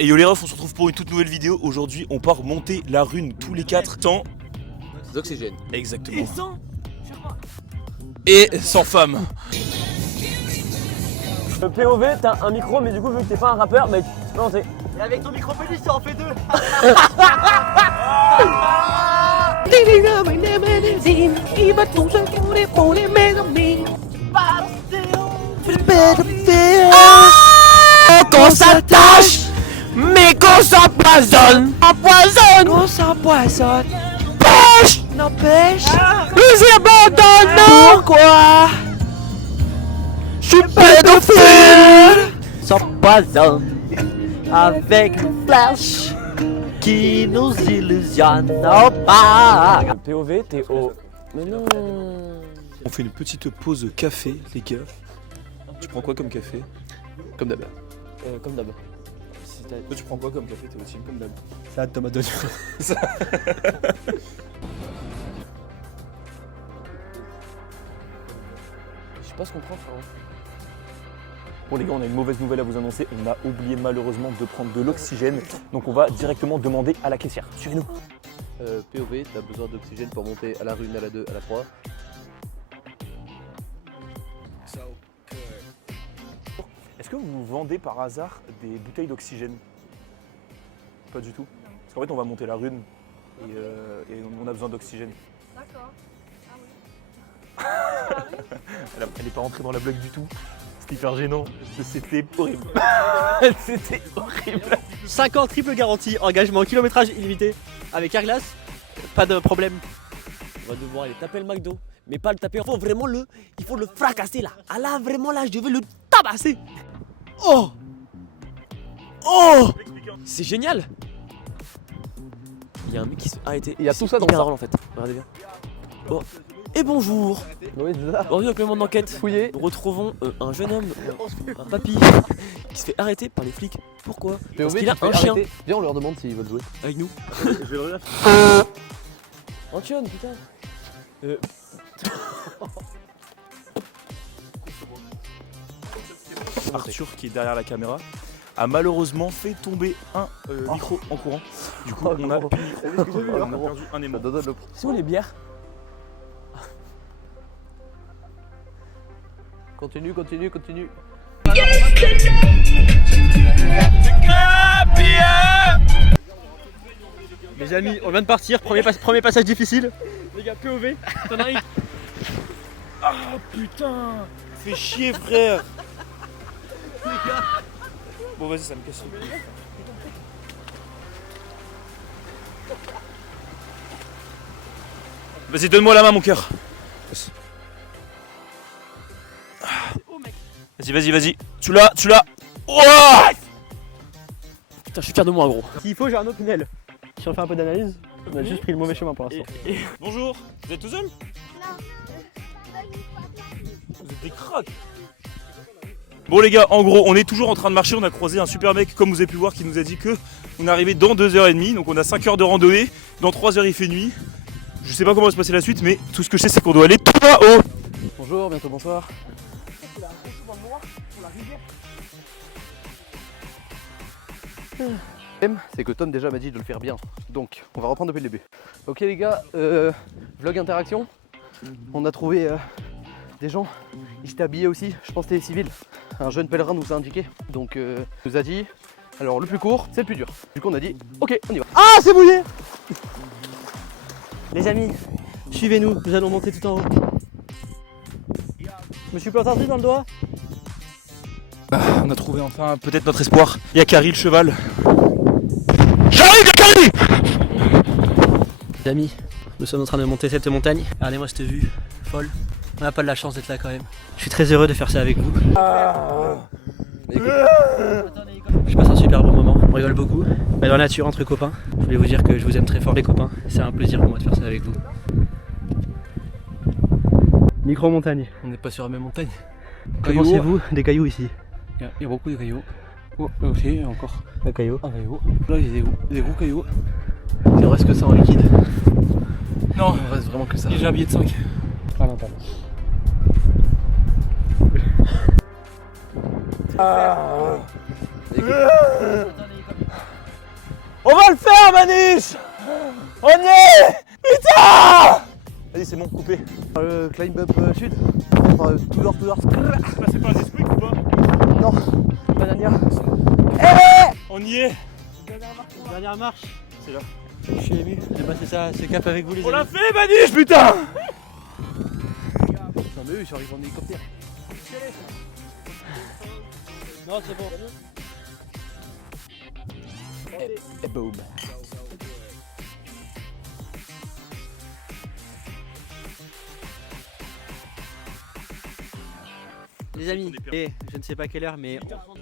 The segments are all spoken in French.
Et yo les refs, on se retrouve pour une toute nouvelle vidéo. Aujourd'hui, on part monter la rune tous les 4 sans d'oxygène. Exactement. Et sans femme. POV, t'as un micro, mais du coup, vu que t'es pas un rappeur, mais tu peux lancer. Et avec ton micro pénis, ça en fait 2. Qu'on s'attache, mais qu'on s'empoisonne. Qu'on s'empoisonne. Pêche, n'empêche. Nous y abandonnons. Pourquoi? Je suis pédophile. S'empoisonne avec une flèche qui nous illusionne. Oh, pas. POV, t'es au. Mais non. On fait une petite pause café, les gars. Tu prends quoi comme café? Comme d'hab. Comme d'hab. Toi, tu prends quoi comme café, t'es aussi comme d'hab? Salade tomate d'oignon. Je sais pas ce qu'on prend, frérot. Bon les gars, on a une mauvaise nouvelle à vous annoncer. On a oublié malheureusement de prendre de l'oxygène. Donc on va directement demander à la caissière. Suivez-nous. POV, t'as besoin d'oxygène pour monter à la rune, à la 2, à la 3. Est-ce que vous vendez par hasard des bouteilles d'oxygène? Pas du tout. Parce qu'en fait, on va monter la rune et on a besoin d'oxygène. D'accord. Ah oui. Elle n'est pas rentrée dans la blague du tout. C'était hyper gênant. C'était horrible. C'était horrible. 5 ans triple garantie, engagement, kilométrage illimité. Avec Airglass, pas de problème. On va devoir aller taper le McDo. Mais pas le taper, il faut le fracasser là. Ah là, vraiment là, je vais le tabasser. Oh! Oh! C'est génial! Il y a un mec qui s'est arrêté. Il y a tout ça dans hyper ça. drôle en fait. Regardez bien. Oh. Et bonjour! Oui, c'est ça. Aujourd'hui, avec le monde d'enquête, Fouillé. nous retrouvons un jeune homme, un papy, qui se fait arrêter par les flics. Pourquoi? Parce qu'il a un chien Viens, on leur demande s'ils veulent jouer. avec nous. Antoine, putain! Arthur, qui est derrière la caméra, a malheureusement fait tomber un micro en courant. Du coup, on a perdu un aimant. C'est où les bières? Continue. Les amis, on vient de partir, premier passage difficile. Les gars, POV, t'en as un. Ah putain, fais chier frère. Bon vas-y, ça me casse. Vas-y, donne-moi la main mon cœur. Vas-y. Tu l'as. Ouah. Putain, je suis fier de moi, gros. S'il faut, j'ai un autre tunnel. Si on fait un peu d'analyse, on a juste pris le mauvais chemin pour l'instant. Bonjour, vous êtes tout seul? Non. Vous êtes des cracks. Bon les gars, en gros, on est toujours en train de marcher. On a croisé un super mec, comme vous avez pu voir, qui nous a dit que on est arrivé dans 2h30. Donc on a 5 heures de randonnée. Dans 3 heures il fait nuit. Je sais pas comment va se passer la suite, mais tout ce que je sais, c'est qu'on doit aller tout là-haut. Bonjour, bientôt bonsoir. C'est que Tom déjà m'a dit de le faire bien, donc on va reprendre depuis le début. Ok les gars, vlog interaction. On a trouvé des gens, ils étaient habillés aussi, je pense que c'était des civils. Un jeune pèlerin nous a indiqué, donc nous a dit, alors le plus court c'est le plus dur. Du coup on a dit, ok on y va. Ah, c'est mouillé! Les amis, suivez-nous, nous allons monter tout en haut. Je me suis planté un truc dans le doigt. On a trouvé enfin peut-être notre espoir. Il y a Carrie le cheval. J'arrive Carrie! Les amis, nous sommes en train de monter cette montagne. Regardez-moi cette vue folle. On n'a pas de la chance d'être là quand même. Je suis très heureux de faire ça avec vous. Je passe un super bon moment, on rigole beaucoup. Dans la nature entre copains. Je voulais vous dire que je vous aime très fort les copains. C'est un plaisir pour moi de faire ça avec vous. Micro-montagne. On n'est pas sur la même montagne. Que pensez-vous des cailloux ici? Il y a beaucoup de cailloux. Oh, ok, encore. Un caillou. Un caillou. Là, il y a des gros cailloux. Il ne reste que ça en liquide. Non, Il ne reste vraiment que ça. j'ai un billet de 5. Ah non, pardon. On va le faire, Maniche. On y est. Putain. Vas-y, c'est bon, coupé. Climb up sud. Enfin, tout d'or. C'est pas un squeak ou pas? Non, Banania. On y est. Dernière marche. C'est là. Je suis ému. J'ai passé ça, ce cap avec vous les On l'a amis. fait, Maniche, putain. Non mais eux, ils sont arrivés en hélicoptère. Non, c'est bon. Et boum. Les amis, et je ne sais pas quelle heure, mais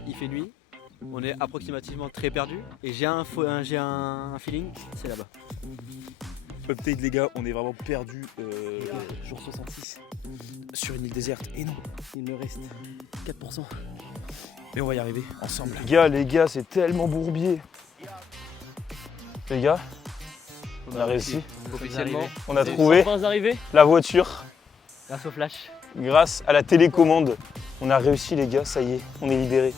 il fait nuit. On est approximativement très perdu. Et j'ai un feeling, c'est là-bas. Update les gars, on est vraiment perdu jour 66 sur une île déserte. Et non, Il me reste 4%. mais on va y arriver ensemble. Les gars, c'est tellement bourbier. Les gars, on a réussi. Officiellement. On a trouvé Enfin arrivés. la voiture Grâce au flash. grâce à la télécommande. On a réussi les gars, ça y est, on est libérés.